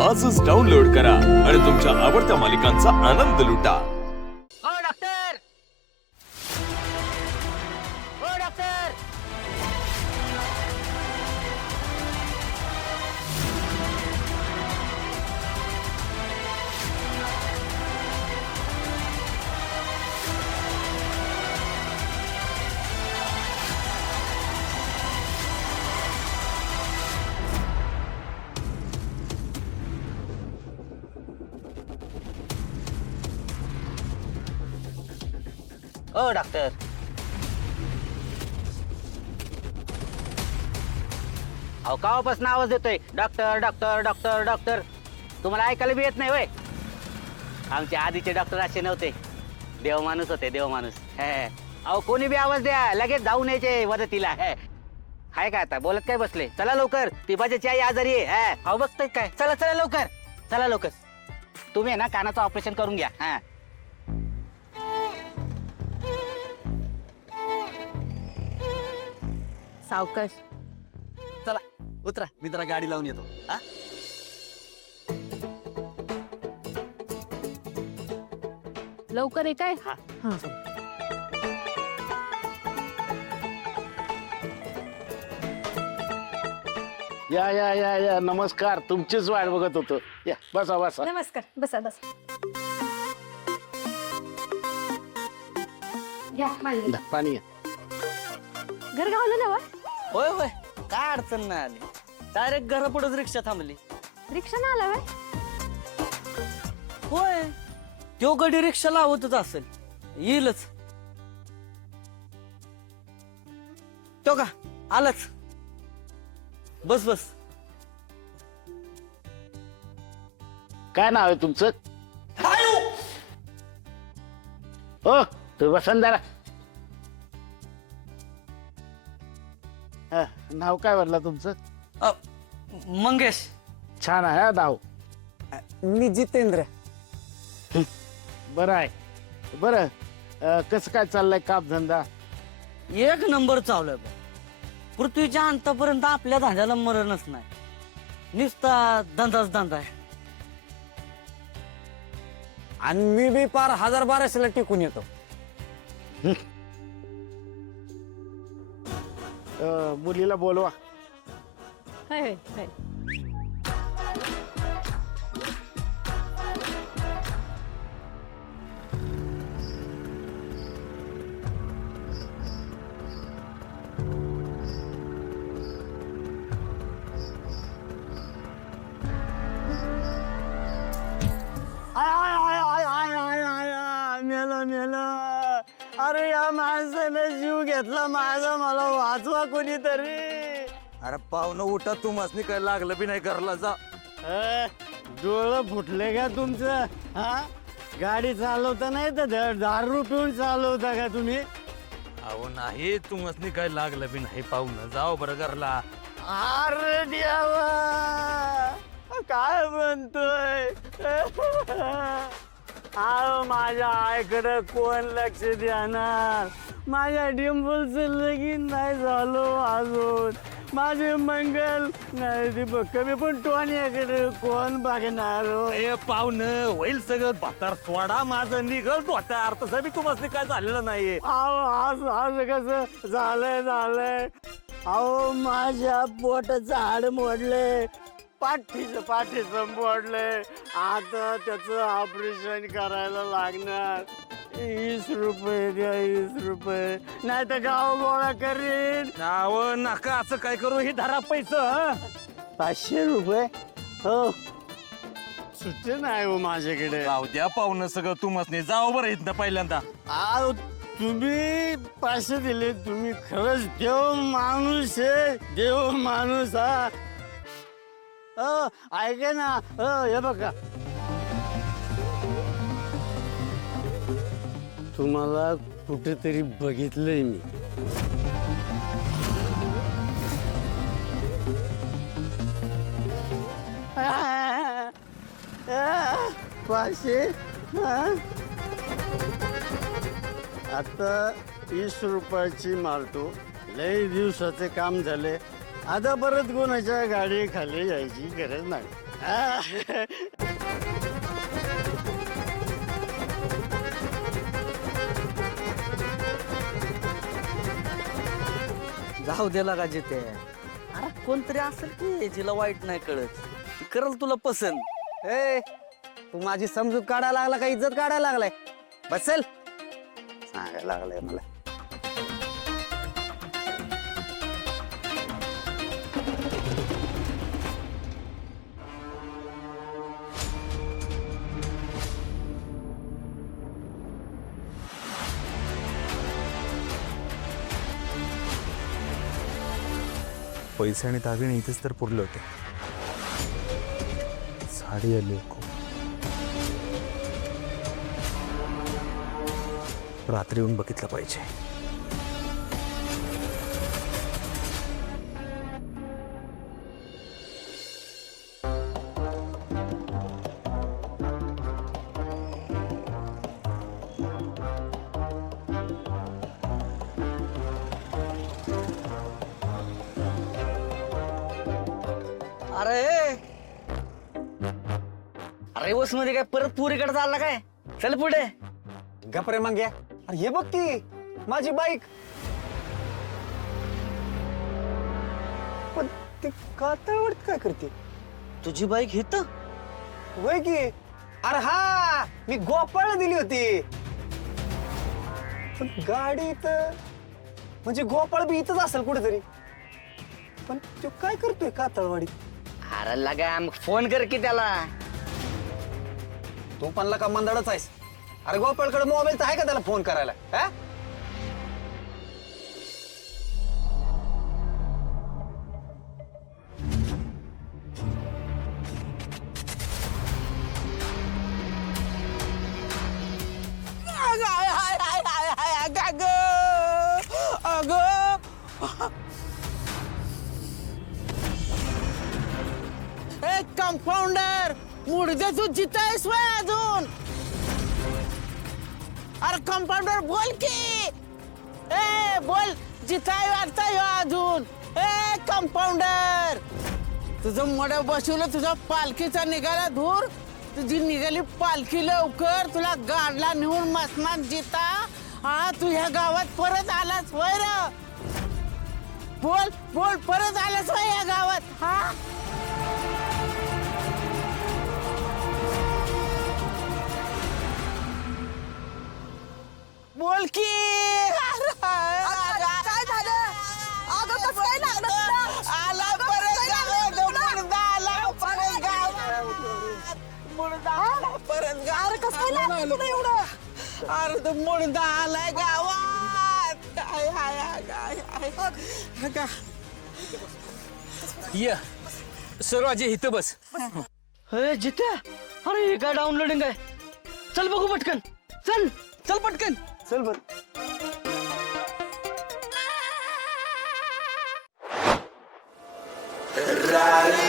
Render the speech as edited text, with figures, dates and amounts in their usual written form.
आजच डाउनलोड करा आणि तुमच्या आवडत्या मालिकांचा आनंद लुटा। ओ डॉक्टर, ओ डॉक्टर, ओ डॉक्टर, अहो कावापासून आवाज देतोय डॉक्टर डॉक्टर डॉक्टर डॉक्टर. तुम्हाला ऐकायला बी येत नाही होय? आमचे आधीचे डॉक्टर असे नव्हते, देव माणूस होते, देव माणूस. अहो कोणी बी आवाज द्या, लगेच जाऊन यायचे मदतीला. हाय का आता बोलत काय बसले? चला लवकर, ती बाजाची आई आजारी आहे. अहो बघताय काय? चला चला लवकर, चला लवकर. तुम्ही आहे ना कानाचं ऑपरेशन करून घ्या. सावकाश. चला उतरा, मी जरा गाडी लावून येतो. हा लवकर आहे काय? हा. हा. या या या या नमस्कार, तुमचीच वाट बघत होतो. या बसा बसा. नमस्कार, बसा बसा. घ्या मांडी. पाणी घ्या. घर गावलं ना वा? होय होय, काय अडचण नाही आली. डायरेक्ट घरापुढेच रिक्षा थांबली. रिक्षा ना आला वाय? होय, तो गडी रिक्षा लावतच असेल, येईलच. तो का आलाच. बस बस. काय नाव आहे तुमचं? हो तू वसंतदारा. नाव काय म्हटलं तुमचं? मंगेश. छान आहे हा नाव. मी जितेंद्र. बरं आहे. बरं कसं काय चाललंय काम धंदा? एक नंबर चालू आहे. पृथ्वीच्या अंतापर्यंत आपल्या धंद्याला मरणच नाही. नुसता धंदाच धंदा आहे. आणि मी बी पार 1000-1200ला टिकून येतो. मुलीला बोलवा. हाय हाय हाय. मेलं. अरे या माणसाने जीव घेतला माझा, मला वाचवा कोणीतरी. अरे पाहुणं उठा, तू मसनी काय लागलं बी नाही करला. जा. डोळं फुटले का तुमचं? हा गाडी चालवता नाही तर दारू पिऊन चालवता का तुम्ही? अहो नाही, तू मसनी काय लागलं बी नाही. पाहुणं जाओ बरं घरला. अरे देवा, काय म्हणतोय? अहो माझ्या आईकडे कोण लक्ष देणार? माझ्या डिंपलचं लगीन नाही झालो अजून. माझे मंगल नाही ती कमी, पण टोण्याकडे कोण बघणार? ए पाहुणं, होईल सगळं. भातार सोडा माझं, निघल धोतार. तसं बी तू मसनी काय झालेलं नाहीये. अहो असं कसं झालंय? अहो माझ्या पोटाचं हाड मोडले, पाठीचं मोडले. आता त्याचं ऑपरेशन करायला लागणार. 20 रुपये द्या, 20 रुपये, नाही तर गाव गोळा करीन. अहो नका असं काय करू. हे धरा पैसे. 500 रुपये? हो, सुट्टे नाही हो माझ्याकडे. राहू द्या पाहुणं, सगळं तू मसनी. जाओ बरं इथनं पहिल्यांदा. अहो तुम्ही 500 दिले, तुम्ही खरंच देव माणूस आहे, देव माणूस. हा ऐका ना, हे बघा, तुम्हाला कुठेतरी बघितलंय मी. पाचशे. आता 20 रुपयाची मारतो. लय दिवसाचे काम झाले, आता परत कोणाच्या गाडी खाली यायची गरज नाही. जाऊ दे का जिथे अरे कोणतरी असेल की जिला वाईट नाही कळत करल तुला पसंत. ए तू माझी समजूत काढायला लागला का इज्जत काढायला लागलाय? बसेल सांगायला लागलाय मला. पैसे आणि दागिने इथेच तर पुरले होते. साडी आली खूप. रात्री येऊन बघितलं पाहिजे. अरे अरे वस मध्ये काय परत पुरीकडे चालला काय? चल पुढे. गपरे मग या. अरे हे बघ की माझी बाईक. पण ती कातळवरती काय करते? तुझी बाईक हित वय की. अरे हा मी गोपाळला दिली होती. पण गाडी इथं म्हणजे गोपाळ बी इथंच असेल कुठेतरी. पण तो काय करतोय कातळवाडी? अरे लगा मग फोन कर की त्याला. तू पण लका मंदाडच आहेस. अरे गोपाळकडे मोबाईल तर आहे का त्याला फोन करायला? हा? कंपाऊंडर मुडदे तू जितायस वय अजून? अरे कंपाऊंडर बोल की. ए बोल जिताय वाटताय अजून. ए कंपाऊंडर तुझं मोठं बसवलं. तुझा पालखीचा निघाला धूर. तुझी निघाली पालखी लवकर. तुला गाडला नेऊन मसनात जिता. हा तू ह्या गावात परत आलास वय र? बोल बोल परत आलास वय या गावात? हा बोल की. काय झालं? अगं कसं काय लागलं? आला परत गावात. मुर्दा आला परत गावात. मुर्दा आला परत गावात. अरे कसं काय लागलं तुला एवढं? अरे तो मुर्दा आलाय गावात. हाय हाय हाय हाय. ये सर्वाजी इथं बस. हे जिथे अरे हे काय डाउनलोडिंग आहे. चल बघू पटकन. चल चल पटकन. चल बर. राणी